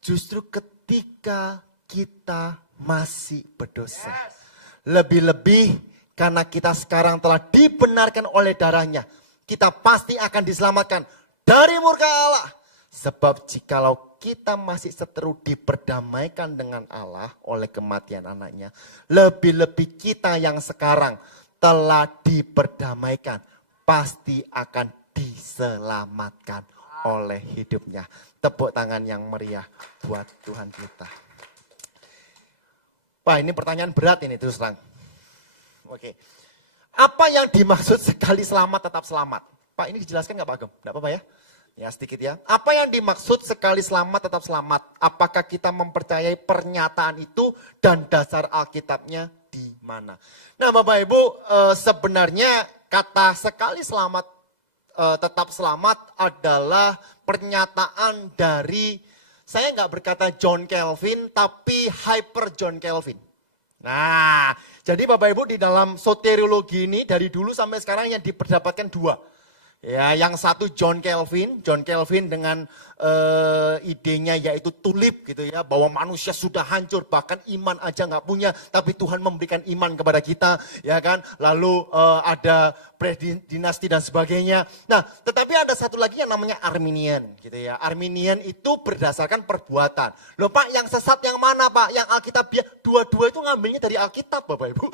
justru ketika kita masih berdosa. Lebih-lebih karena kita sekarang telah dibenarkan oleh darah-Nya, kita pasti akan diselamatkan dari murka Allah. Sebab jikalau kita masih seteru diperdamaikan dengan Allah oleh kematian anaknya, lebih-lebih kita yang sekarang telah diperdamaikan pasti akan diselamatkan oleh hidupnya. Tepuk tangan yang meriah buat Tuhan kita. Wah, ini pertanyaan berat ini terus terang. Oke. Apa yang dimaksud sekali selamat tetap selamat? Pak, ini dijelaskan nggak Pak Agam? Nggak apa-apa ya? Ya sedikit ya. Apa yang dimaksud sekali selamat tetap selamat? Apakah kita mempercayai pernyataan itu dan dasar Alkitabnya di mana? Nah Bapak Ibu, sebenarnya kata sekali selamat tetap selamat adalah pernyataan dari, saya nggak berkata John Calvin, tapi Hyper John Calvin. Nah, jadi Bapak Ibu di dalam soteriologi ini dari dulu sampai sekarang yang diperdapatkan dua. Ya, yang satu John Calvin dengan idenya yaitu tulip gitu ya, bahwa manusia sudah hancur, bahkan iman aja nggak punya, tapi Tuhan memberikan iman kepada kita, ya kan. Lalu ada predinasti dan sebagainya. Nah, tetapi ada satu lagi yang namanya Arminian gitu ya. Arminian itu berdasarkan perbuatan. Loh Pak, yang sesat yang mana Pak? Yang Alkitab ya, dua-dua itu ngambilnya dari Alkitab Bapak Ibu.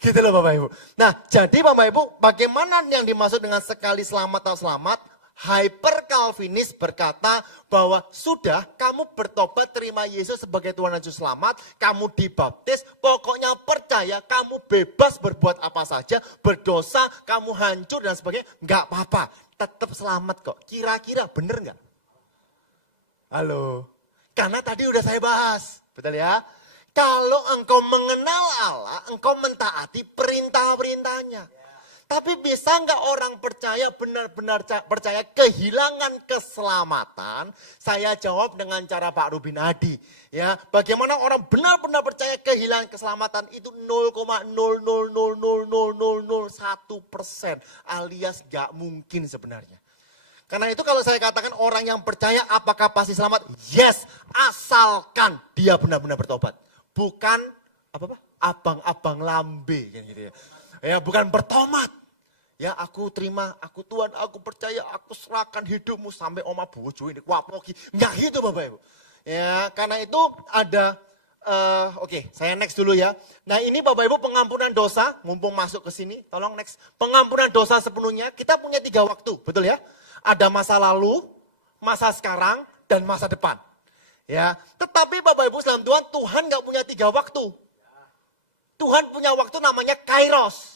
Gitu loh Bapak Ibu. Nah, jadi Bapak Ibu, bagaimana yang dimaksud dengan sekali selamat atau selamat? Hyper Calvinis berkata bahwa sudah kamu bertobat terima Yesus sebagai Tuhan dan Juru Selamat, kamu dibaptis, pokoknya percaya kamu bebas berbuat apa saja, berdosa, kamu hancur dan sebagainya, nggak apa-apa, tetap selamat kok. Kira-kira bener nggak? Halo, karena tadi udah saya bahas, betul ya? Kalau engkau mengenal Allah, engkau mentaati perintah-perintahnya. Tapi bisa nggak orang percaya, benar-benar percaya kehilangan keselamatan? Saya jawab dengan cara Pak Rubin Adi. Ya, bagaimana orang benar-benar percaya kehilangan keselamatan itu 0,0000001%, alias nggak mungkin sebenarnya. Karena itu kalau saya katakan orang yang percaya apakah pasti selamat? Yes, asalkan dia benar-benar bertobat. Bukan abang-abang lambe gitu ya. Ya bukan bertomat. Ya aku terima, aku Tuhan, aku percaya, aku serahkan hidupmu sampai oma bojo ini wapoki. Enggak gitu Bapak Ibu. Ya karena itu ada, oke, saya next dulu ya. Nah ini Bapak Ibu pengampunan dosa, mumpung masuk ke sini, tolong next. Pengampunan dosa sepenuhnya, kita punya 3 waktu, betul ya? Ada masa lalu, masa sekarang, dan masa depan. Ya, tetapi Bapak Ibu dalam Tuhan nggak punya 3 waktu. Tuhan punya waktu namanya kairos.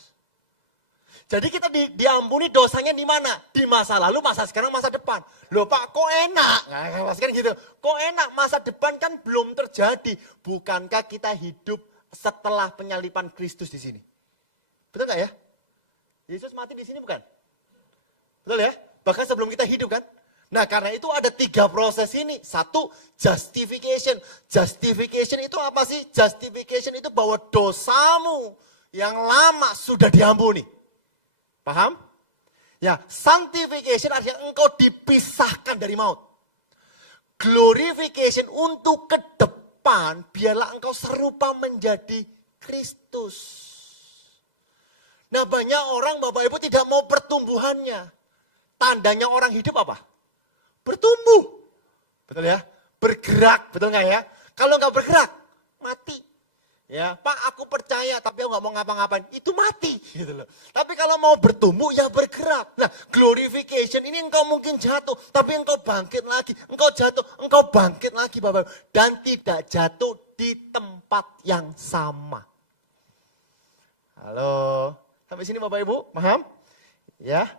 Jadi kita diampuni dosanya di mana? Di masa lalu, masa sekarang, masa depan. Loh Pak, kok enak? Nah, kan gitu. Kok enak? Masa depan kan belum terjadi. Bukankah kita hidup setelah penyaliban Kristus di sini? Betul gak ya? Yesus mati di sini bukan? Betul ya? Bahkan sebelum kita hidup kan? Nah karena itu ada 3 proses ini. 1, justification. Justification itu apa sih? Justification itu bahwa dosamu yang lama sudah diampuni. Paham? Ya, sanctification artinya engkau dipisahkan dari maut. Glorification untuk ke depan, biarlah engkau serupa menjadi Kristus. Nah banyak orang Bapak Ibu tidak mau pertumbuhannya. Tandanya orang hidup apa? Bertumbuh. Betul ya? Bergerak, betul nggak ya? Kalau nggak bergerak, mati. Ya, Pak aku percaya tapi aku nggak mau ngapa-ngapain, itu mati gitu loh. Tapi kalau mau bertumbuh ya bergerak. Nah glorification ini engkau mungkin jatuh, tapi engkau bangkit lagi. Engkau jatuh, engkau bangkit lagi Bapak Ibu. Dan tidak jatuh di tempat yang sama. Halo, sampai sini Bapak Ibu, paham? Ya,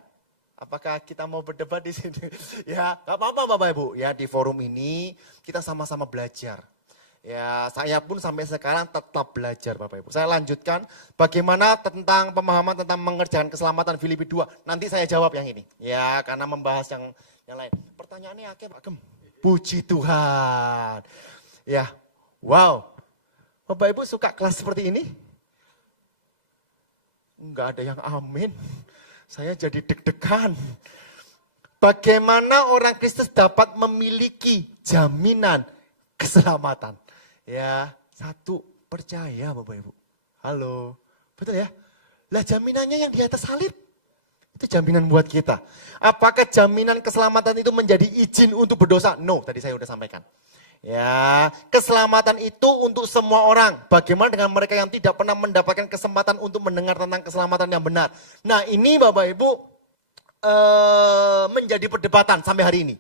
apakah kita mau berdebat di sini? Ya, gak apa-apa Bapak Ibu. Ya, di forum ini kita sama-sama belajar. Ya, saya pun sampai sekarang tetap belajar Bapak Ibu. Saya lanjutkan bagaimana tentang pemahaman tentang mengerjakan keselamatan Filipi 2. Nanti saya jawab yang ini. Ya, karena membahas yang lain. Pertanyaannya Pak Gem. Puji Tuhan. Ya, wow. Bapak Ibu suka kelas seperti ini? Enggak ada yang amin. Saya jadi deg-degan. Bagaimana orang Kristus dapat memiliki jaminan keselamatan? Ya, satu, percaya Bapak Ibu. Halo, betul ya? Lah jaminannya yang di atas salib. Itu jaminan buat kita. Apakah jaminan keselamatan itu menjadi izin untuk berdosa? No, tadi saya sudah sampaikan. Ya, keselamatan itu untuk semua orang. Bagaimana dengan mereka yang tidak pernah mendapatkan kesempatan untuk mendengar tentang keselamatan yang benar? Nah ini Bapak Ibu menjadi perdebatan sampai hari ini.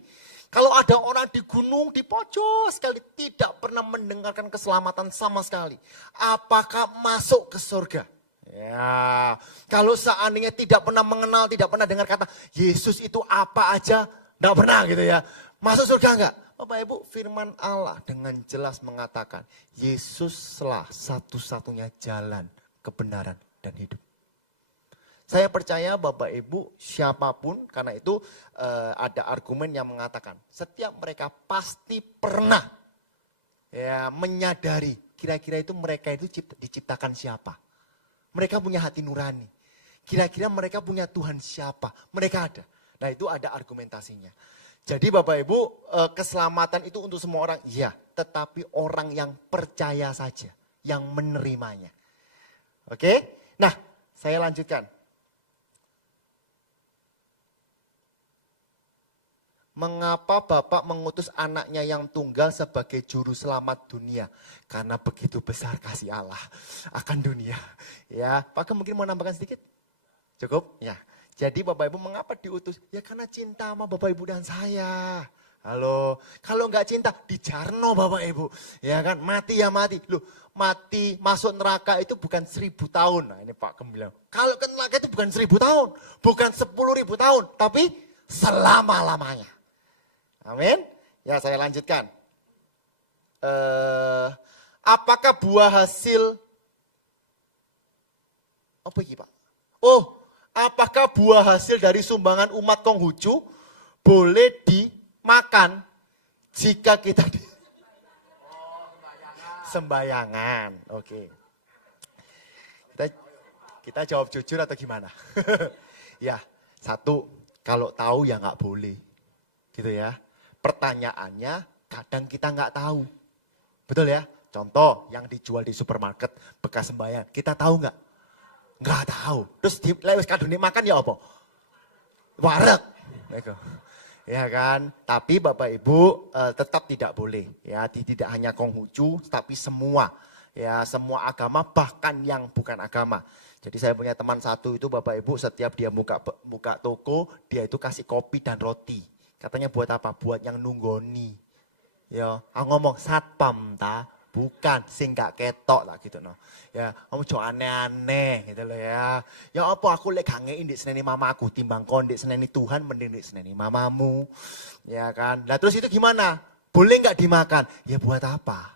Kalau ada orang di gunung, di pojok sekali, tidak pernah mendengarkan keselamatan sama sekali. Apakah masuk ke surga? Ya, kalau seandainya tidak pernah mengenal, tidak pernah dengar kata Yesus itu apa aja, enggak pernah gitu ya. Masuk surga enggak? Bapak Ibu, firman Allah dengan jelas mengatakan, Yesuslah satu-satunya jalan, kebenaran, dan hidup. Saya percaya Bapak Ibu siapapun, karena itu ada argumen yang mengatakan, setiap mereka pasti pernah ya menyadari, kira-kira itu mereka itu diciptakan siapa. Mereka punya hati nurani. Kira-kira mereka punya Tuhan siapa. Mereka ada. Nah itu ada argumentasinya. Jadi Bapak Ibu, keselamatan itu untuk semua orang, iya. Tetapi orang yang percaya saja, yang menerimanya. Oke, nah saya lanjutkan. Mengapa Bapak mengutus anaknya yang tunggal sebagai juru selamat dunia? Karena begitu besar kasih Allah akan dunia. Ya, Pak mungkin mau nambahkan sedikit? Cukup? Ya. Jadi Bapak Ibu mengapa diutus? Ya karena cinta sama Bapak Ibu dan saya. Halo, kalau nggak cinta dijarno Bapak Ibu. Ya kan, mati ya mati. Loh, mati masuk neraka itu bukan 1000 tahun. Nah ini Pak Gem bilang, kalau ke neraka itu bukan 1000 tahun. Bukan 10.000 tahun. Tapi selama-lamanya. Amin. Ya saya lanjutkan. Apakah buah hasil apa ini Pak? Oh, apakah buah hasil dari sumbangan umat Konghucu boleh dimakan jika kita sembayangan? Oke. Kita jawab jujur atau gimana? Ya, satu, kalau tahu ya nggak boleh, gitu ya. Pertanyaannya kadang kita nggak tahu, betul ya? Contoh yang dijual di supermarket bekas sembahyang, kita tahu nggak? Nggak tahu. Terus di lewat kadune makan ya apa? Wareg. Ya kan? Tapi Bapak Ibu tetap tidak boleh. Ya, tidak hanya Konghucu, tapi semua. Ya, semua agama bahkan yang bukan agama. Jadi saya punya teman satu itu Bapak Ibu setiap dia buka toko, dia itu kasih kopi dan roti. Katanya buat apa? Buat yang nunggoni. Ya, aku ngomong satpam ta, bukan sing gak ketok lah gitu no. Ya, kamu jangan aneh-aneh gitu loh ya. Ya apa aku lek gak ngei ndik seneni mamaku timbang kon ndik seneni Tuhan mending ndik seneni mamamu. Ya kan? Lah terus itu gimana? Boleh nggak dimakan? Ya buat apa?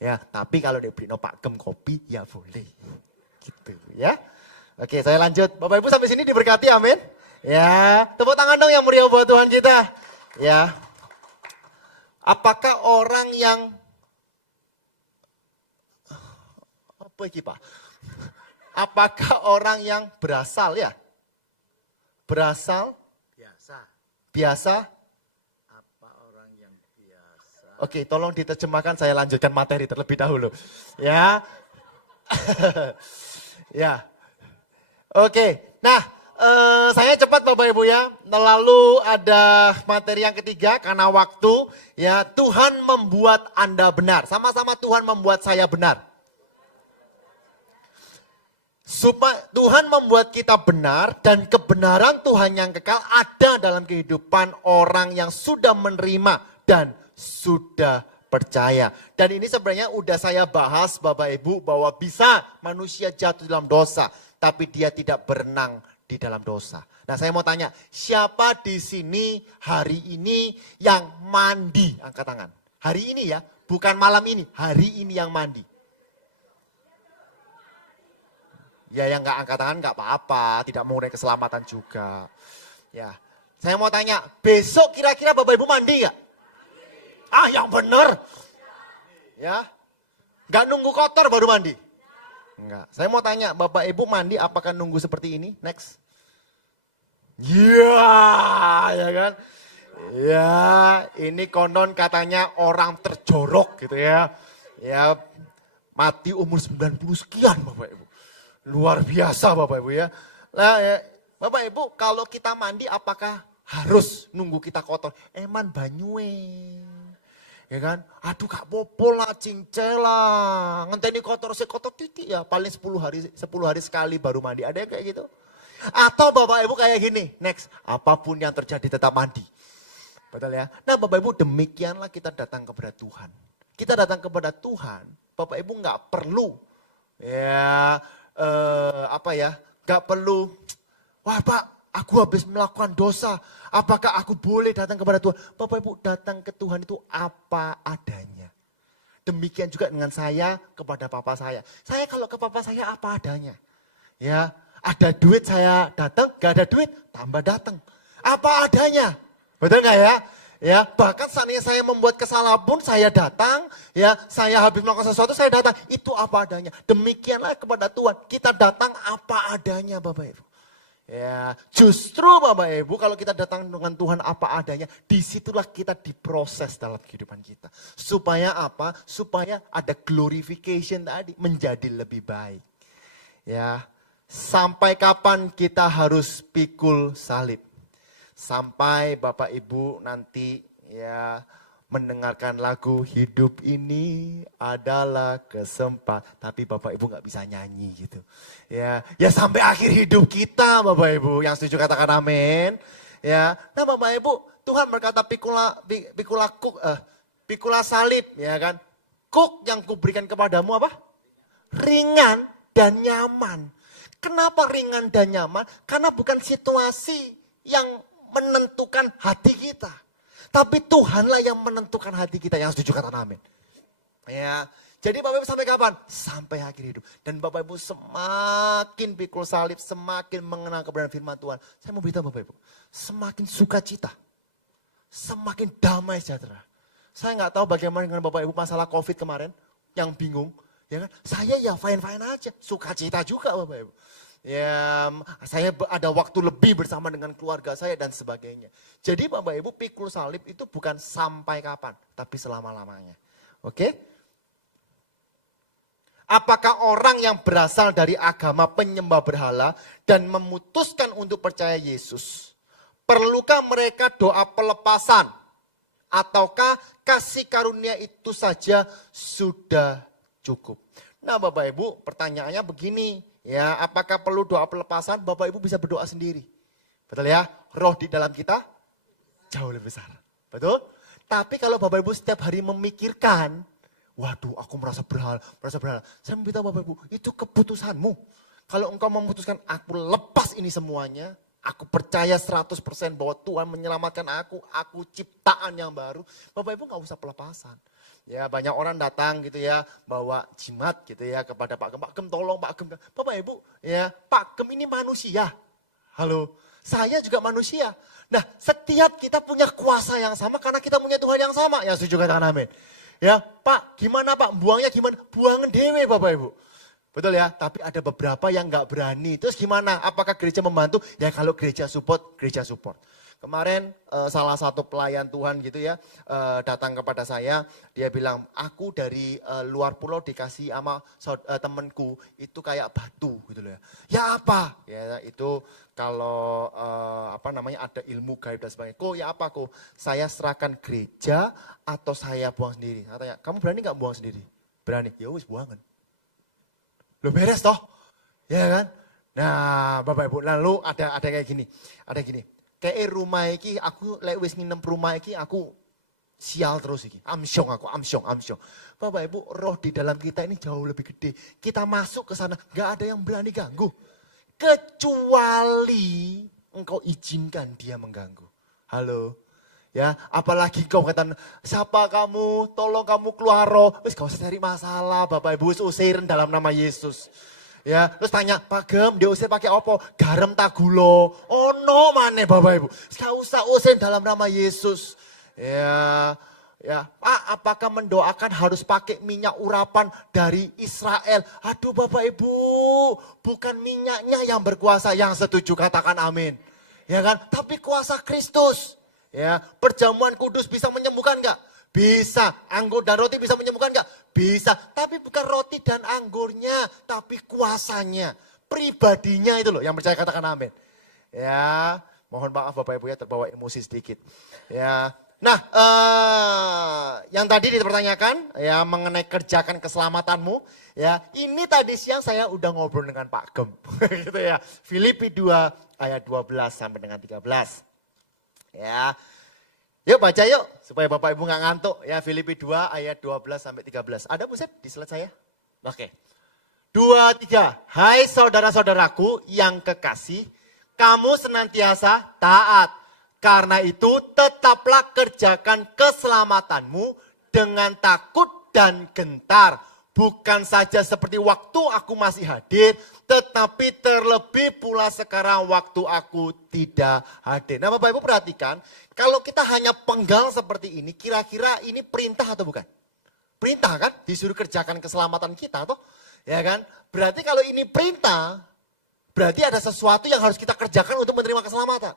Ya, tapi kalau diberi Pak Gem kopi ya boleh. Gitu ya. Oke, saya lanjut. Bapak Ibu sampai sini diberkati, amin. Ya, tepuk tangan dong yang meriah buat Tuhan kita. Ya. Apakah orang yang apa ini Pak? Apakah orang yang berasal ya? Berasal biasa? Apa orang yang biasa? Oke, tolong diterjemahkan, saya lanjutkan materi terlebih dahulu. Ya. Ya. Oke, nah saya cepat Bapak Ibu ya. Lalu ada materi yang ketiga karena waktu ya, Tuhan membuat Anda benar. Sama-sama Tuhan membuat saya benar. Supaya Tuhan membuat kita benar dan kebenaran Tuhan yang kekal ada dalam kehidupan orang yang sudah menerima dan sudah percaya. Dan ini sebenarnya udah saya bahas Bapak Ibu bahwa bisa manusia jatuh dalam dosa tapi dia tidak berenang di dalam dosa. Nah saya mau tanya, siapa di sini hari ini yang mandi? Angkat tangan. Hari ini ya, bukan malam ini, hari ini yang mandi. Ya yang nggak angkat tangan nggak apa-apa, tidak mengurangi keselamatan juga. Ya, saya mau tanya, besok kira-kira Bapak Ibu mandi nggak? Ah yang benar. Ya, nggak nunggu kotor baru mandi? Enggak. Saya mau tanya, Bapak Ibu mandi apakah nunggu seperti ini? Next. Ya, ya kan? Ya, ini konon katanya orang terjorok gitu ya. Ya, mati umur 90 sekian Bapak Ibu. Luar biasa Bapak Ibu ya. Nah, ya, Bapak Ibu kalau kita mandi apakah harus nunggu kita kotor? Eman banyue. Ya kan? Aduh kak popo lah, cincela. Ngenteni kotor sekotor titik ya. Paling 10 hari sekali baru mandi. Ada yang kayak gitu? Atau Bapak Ibu kayak gini. Next, apapun yang terjadi tetap mandi. Betul ya? Nah Bapak Ibu demikianlah kita datang kepada Tuhan. Kita datang kepada Tuhan. Bapak Ibu gak perlu. Ya gak perlu, wah Pak, aku habis melakukan dosa, apakah aku boleh datang kepada Tuhan? Bapak Ibu datang ke Tuhan itu apa adanya. Demikian juga dengan saya kepada papa saya. Saya kalau ke papa saya apa adanya. Ya, ada duit saya datang, gak ada duit, tambah datang. Apa adanya, betul gak ya? Ya, bahkan saatnya saya membuat kesalahan pun saya datang, ya, saya habis melakukan sesuatu saya datang, itu apa adanya. Demikianlah kepada Tuhan, kita datang apa adanya Bapak Ibu. Ya, justru Bapak Ibu kalau kita datang dengan Tuhan apa adanya, disitulah kita diproses dalam kehidupan kita. Supaya apa? Supaya ada glorification tadi, menjadi lebih baik. Ya, sampai kapan kita harus pikul salib? Sampai Bapak Ibu nanti ya mendengarkan lagu hidup ini adalah kesempatan. Tapi Bapak Ibu gak bisa nyanyi gitu. Ya sampai akhir hidup kita Bapak Ibu. Yang setuju katakan amin. Ya, nah Bapak Ibu Tuhan berkata pikula salib ya kan. Kuk yang kuberikan kepadamu apa? Ringan dan nyaman. Kenapa ringan dan nyaman? Karena bukan situasi yang menentukan hati kita. Tapi Tuhanlah yang menentukan hati kita. Yang setuju kata amin. Ya, jadi Bapak Ibu sampai kapan? Sampai akhir hidup. Dan Bapak Ibu semakin pikul salib, semakin mengenal kebenaran firman Tuhan. Saya mau beritahu Bapak Ibu, semakin sukacita, semakin damai sejahtera. Saya nggak tahu bagaimana dengan Bapak Ibu masalah COVID kemarin, yang bingung. Ya kan? Saya ya fine-fine aja, sukacita juga Bapak Ibu. Ya, saya ada waktu lebih bersama dengan keluarga saya dan sebagainya. Jadi Bapak Ibu pikul salib itu bukan sampai kapan, tapi selama-lamanya. Oke? Apakah orang yang berasal dari agama penyembah berhala dan memutuskan untuk percaya Yesus, perlukah mereka doa pelepasan? Ataukah kasih karunia itu saja sudah cukup? Nah Bapak Ibu pertanyaannya begini. Ya, apakah perlu doa pelepasan? Bapak Ibu bisa berdoa sendiri. Betul ya? Roh di dalam kita jauh lebih besar. Betul? Tapi kalau Bapak Ibu setiap hari memikirkan, waduh aku merasa berhala. Saya memberitahu Bapak Ibu, itu keputusanmu. Kalau engkau memutuskan aku lepas ini semuanya, aku percaya 100% bahwa Tuhan menyelamatkan aku ciptaan yang baru. Bapak Ibu gak usah pelepasan. Ya banyak orang datang gitu ya, bawa jimat gitu ya kepada Pak Gem tolong Pak Gem. Bapak Ibu ya, Pak Gem ini manusia. Halo, saya juga manusia. Nah setiap kita punya kuasa yang sama karena kita punya Tuhan yang sama. Ya setuju katakan amin. Ya Pak gimana Pak, buangnya gimana? Buang dewe Bapak Ibu. Betul ya, tapi ada beberapa yang gak berani. Terus gimana? Apakah gereja membantu? Ya kalau gereja support, gereja support. Kemarin salah satu pelayan Tuhan gitu ya, datang kepada saya, dia bilang, aku dari luar pulau dikasih sama temenku, itu kayak batu gitu loh ya. Ya apa? Ya itu kalau ada ilmu gaib dan sebagainya. Kok ya apa kok? Saya serahkan gereja atau saya buang sendiri? Saya tanya, kamu berani nggak buang sendiri? Berani. Ya wis buangan. Lo beres toh? Ya kan? Nah, Bapak Ibu, lalu ada kayak gini. Ada gini. Kayak rumah iki aku lek wis nginep rumah iki aku sial terus iki. Amsyong. Bapak Ibu, roh di dalam kita ini jauh lebih gede. Kita masuk ke sana, enggak ada yang berani ganggu. Kecuali engkau izinkan dia mengganggu. Halo. Ya, apalagi kau kata, siapa kamu, tolong kamu keluar roh. Wis gak usah cari masalah, Bapak Ibu, usirin dalam nama Yesus. Ya, terus tanya, Pak Gem, dia usir pakai apa? Garam tagulo. Oh no, mana Bapak Ibu? Gak usah usirin dalam nama Yesus. Ya, Pak, apakah mendoakan harus pakai minyak urapan dari Israel? Aduh Bapak Ibu, bukan minyaknya yang berkuasa, yang setuju katakan amin. Ya kan, tapi kuasa Kristus. Ya, perjamuan kudus bisa menyembuhkan enggak? Bisa. Anggur dan roti bisa menyembuhkan enggak? Bisa. Tapi bukan roti dan anggurnya, tapi kuasanya. Pribadinya itu loh, yang percaya katakan amin. Ya, mohon maaf Bapak Ibu ya terbawa emosi sedikit. Ya. Nah, yang tadi dipertanyakan ya mengenai kerjakan keselamatanmu, ya. Ini tadi siang saya udah ngobrol dengan Pak Gem. Gitu ya. Filipi 2 ayat 12 sampai dengan 13. Ya, yuk baca yuk supaya Bapak Ibu nggak ngantuk ya. Filipi 2 ayat 12 sampai 13. Ada buset di slide saya? Oke. 2, 3. Hai saudara-saudaraku yang kekasih, kamu senantiasa taat. Karena itu tetaplah kerjakan keselamatanmu dengan takut dan gentar. Bukan saja seperti waktu aku masih hadir, tetapi terlebih pula sekarang waktu aku tidak hadir. Nah Bapak Ibu perhatikan, kalau kita hanya penggal seperti ini, kira-kira ini perintah atau bukan? Perintah kan, disuruh kerjakan keselamatan kita toh. Ya kan, berarti kalau ini perintah, berarti ada sesuatu yang harus kita kerjakan untuk menerima keselamatan.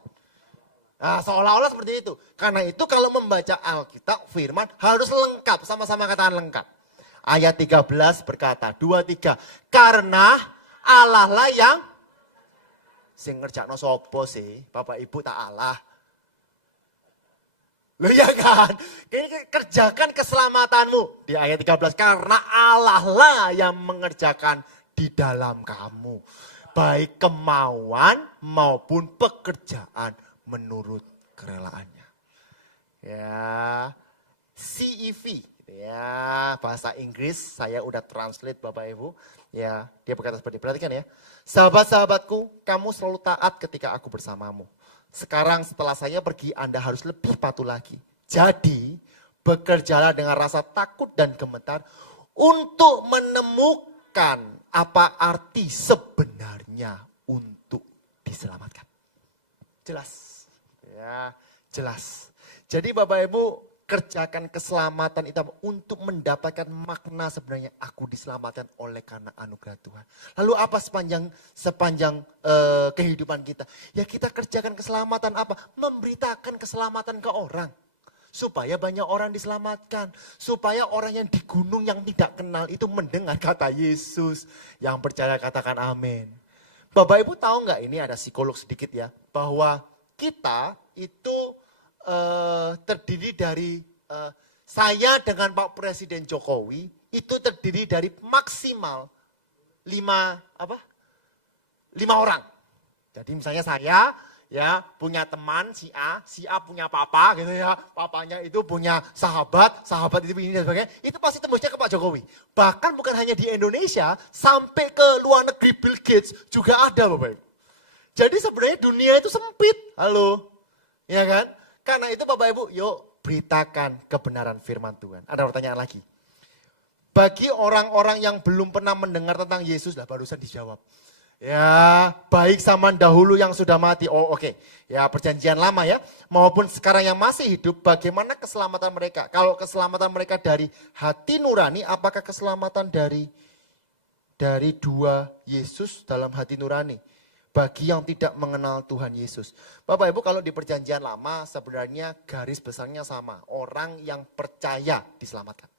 Nah seolah-olah seperti itu. Karena itu kalau membaca Alkitab, firman harus lengkap, sama-sama katakan lengkap. Ayat 13 berkata, 2, 3. Karena Allah lah yang sing ngerjakno sapa sih? Bapak Ibu tak Allah. Loh ya kan? Ini kerjakan keselamatanmu. Di ayat 13, karena Allah lah yang mengerjakan di dalam kamu. Baik kemauan maupun pekerjaan menurut kerelaannya. Ya, CEV. Ya, bahasa Inggris saya udah translate Bapak Ibu. Ya, dia berkata seperti, perhatikan ya. Sahabat-sahabatku, kamu selalu taat ketika aku bersamamu. Sekarang setelah saya pergi, Anda harus lebih patuh lagi. Jadi, bekerjalah dengan rasa takut dan gemetar untuk menemukan apa arti sebenarnya untuk diselamatkan. Jelas. Ya, jelas. Jadi Bapak Ibu, kerjakan keselamatan itu untuk mendapatkan makna sebenarnya aku diselamatkan oleh karena anugerah Tuhan. Lalu apa sepanjang kehidupan kita? Ya kita kerjakan keselamatan apa? Memberitakan keselamatan ke orang. Supaya banyak orang diselamatkan. Supaya orang yang di gunung yang tidak kenal itu mendengar kata Yesus. Yang percaya katakan amin. Bapak Ibu tahu nggak, ini ada psikolog sedikit ya. Bahwa kita itu terdiri dari saya dengan Pak Presiden Jokowi itu terdiri dari maksimal 5 orang. Jadi misalnya saya ya punya teman si A punya papa gitu ya, papanya itu punya sahabat itu ini dan sebagainya, itu pasti tembusnya ke Pak Jokowi. Bahkan bukan hanya di Indonesia, sampai ke luar negeri Bill Gates juga ada Bapak Ibu. Jadi sebenarnya dunia itu sempit, halo, ya kan? Karena itu Bapak Ibu, yuk beritakan kebenaran firman Tuhan. Ada pertanyaan lagi. Bagi orang-orang yang belum pernah mendengar tentang Yesus, lah barusan dijawab. Ya, baik zaman dahulu yang sudah mati. Oh oke. Ya perjanjian lama ya. Maupun sekarang yang masih hidup, bagaimana keselamatan mereka? Kalau keselamatan mereka dari hati nurani, apakah keselamatan dari dua Yesus dalam hati nurani? bagi yang tidak mengenal Tuhan Yesus. Bapak Ibu, kalau di perjanjian lama sebenarnya garis besarnya sama. Orang yang percaya diselamatkan.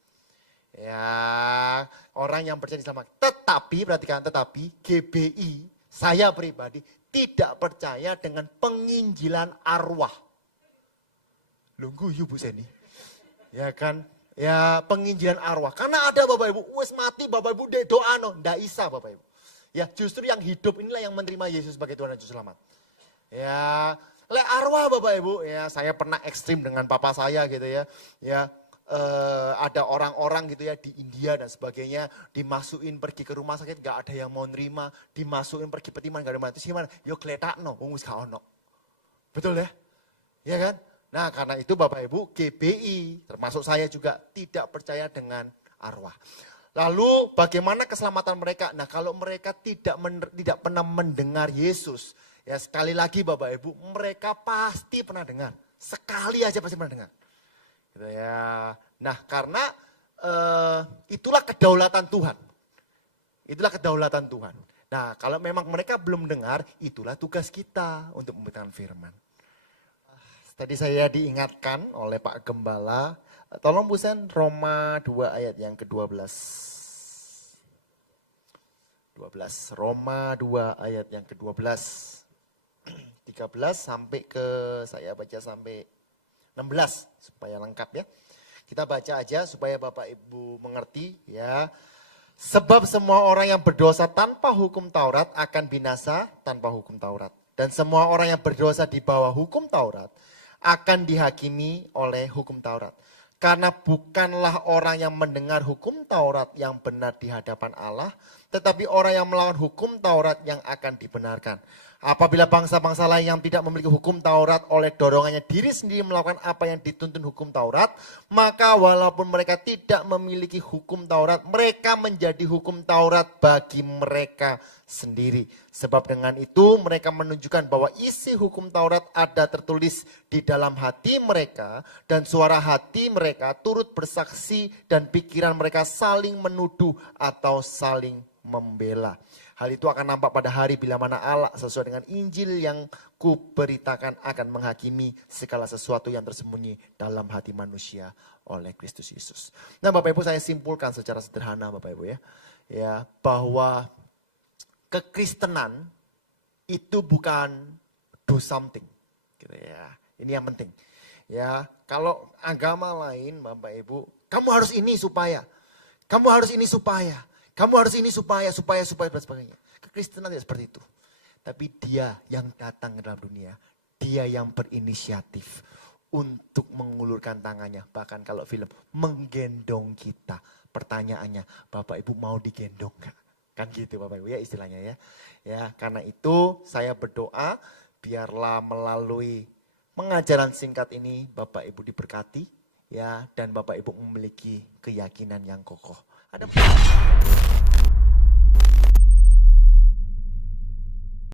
Ya, orang yang percaya diselamatkan. Tetapi, perhatikan, tetapi GBI, saya pribadi tidak percaya dengan penginjilan arwah. Lunggu Bu Seni. Ya kan, ya penginjilan arwah. Karena ada Bapak Ibu, wes mati Bapak Ibu, dek doa no. Nggak bisa Bapak Ibu. Ya justru yang hidup inilah yang menerima Yesus sebagai Tuhan dan Juru Selamat. Ya, le arwah Bapak Ibu, ya saya pernah ekstrim dengan papa saya gitu ya. Ya, ada orang-orang gitu ya di India dan sebagainya dimasukin pergi ke rumah sakit gak ada yang mau nerima, dimasukin pergi petiman gak ada yang mau, terus gimana? Yo kletakno, wis gak ono. Betul ya? Ya kan? Nah karena itu Bapak Ibu GBI termasuk saya juga tidak percaya dengan arwah. Lalu bagaimana keselamatan mereka? Nah kalau mereka tidak pernah mendengar Yesus, ya sekali lagi Bapak Ibu mereka pasti pernah dengar, sekali aja pasti pernah dengar. Gitu ya. Nah karena itulah kedaulatan Tuhan. Itulah kedaulatan Tuhan. Nah kalau memang mereka belum dengar, itulah tugas kita untuk memberitakan firman. Tadi saya diingatkan oleh Pak Gembala, tolong Bu Sen Roma 2 ayat yang ke-12. 12, Roma 2 ayat yang ke-12. 13 sampai ke, saya baca sampai 16 supaya lengkap ya. Kita baca aja supaya Bapak Ibu mengerti ya. Sebab semua orang yang berdosa tanpa hukum Taurat akan binasa tanpa hukum Taurat. Dan semua orang yang berdosa di bawah hukum Taurat akan dihakimi oleh hukum Taurat. Karena bukanlah orang yang mendengar hukum Taurat yang benar di hadapan Allah, tetapi orang yang melawan hukum Taurat yang akan dibenarkan. Apabila bangsa-bangsa lain yang tidak memiliki hukum Taurat oleh dorongannya diri sendiri melakukan apa yang dituntun hukum Taurat, maka walaupun mereka tidak memiliki hukum Taurat, mereka menjadi hukum Taurat bagi mereka sendiri. Sebab dengan itu mereka menunjukkan bahwa isi hukum Taurat ada tertulis di dalam hati mereka, dan suara hati mereka turut bersaksi dan pikiran mereka saling menuduh atau saling membela. Hal itu akan nampak pada hari bila mana Allah sesuai dengan Injil yang kuberitakan akan menghakimi segala sesuatu yang tersembunyi dalam hati manusia oleh Kristus Yesus. Nah Bapak Ibu, saya simpulkan secara sederhana Bapak Ibu ya bahwa kekristenan itu bukan do something gitu ya. Ini yang penting. Ya, kalau agama lain Bapak Ibu, kamu harus ini supaya, kamu harus ini supaya, kamu harus ini supaya dan sebagainya. Kekristenan tidak seperti itu. Tapi dia yang datang ke dalam dunia, dia yang berinisiatif untuk mengulurkan tangannya. Bahkan kalau film, menggendong kita. Pertanyaannya, Bapak Ibu mau digendong gak? Kan gitu Bapak Ibu ya istilahnya ya. Ya, karena itu saya berdoa biarlah melalui pengajaran singkat ini Bapak Ibu diberkati ya, dan Bapak Ibu memiliki keyakinan yang kokoh. Ada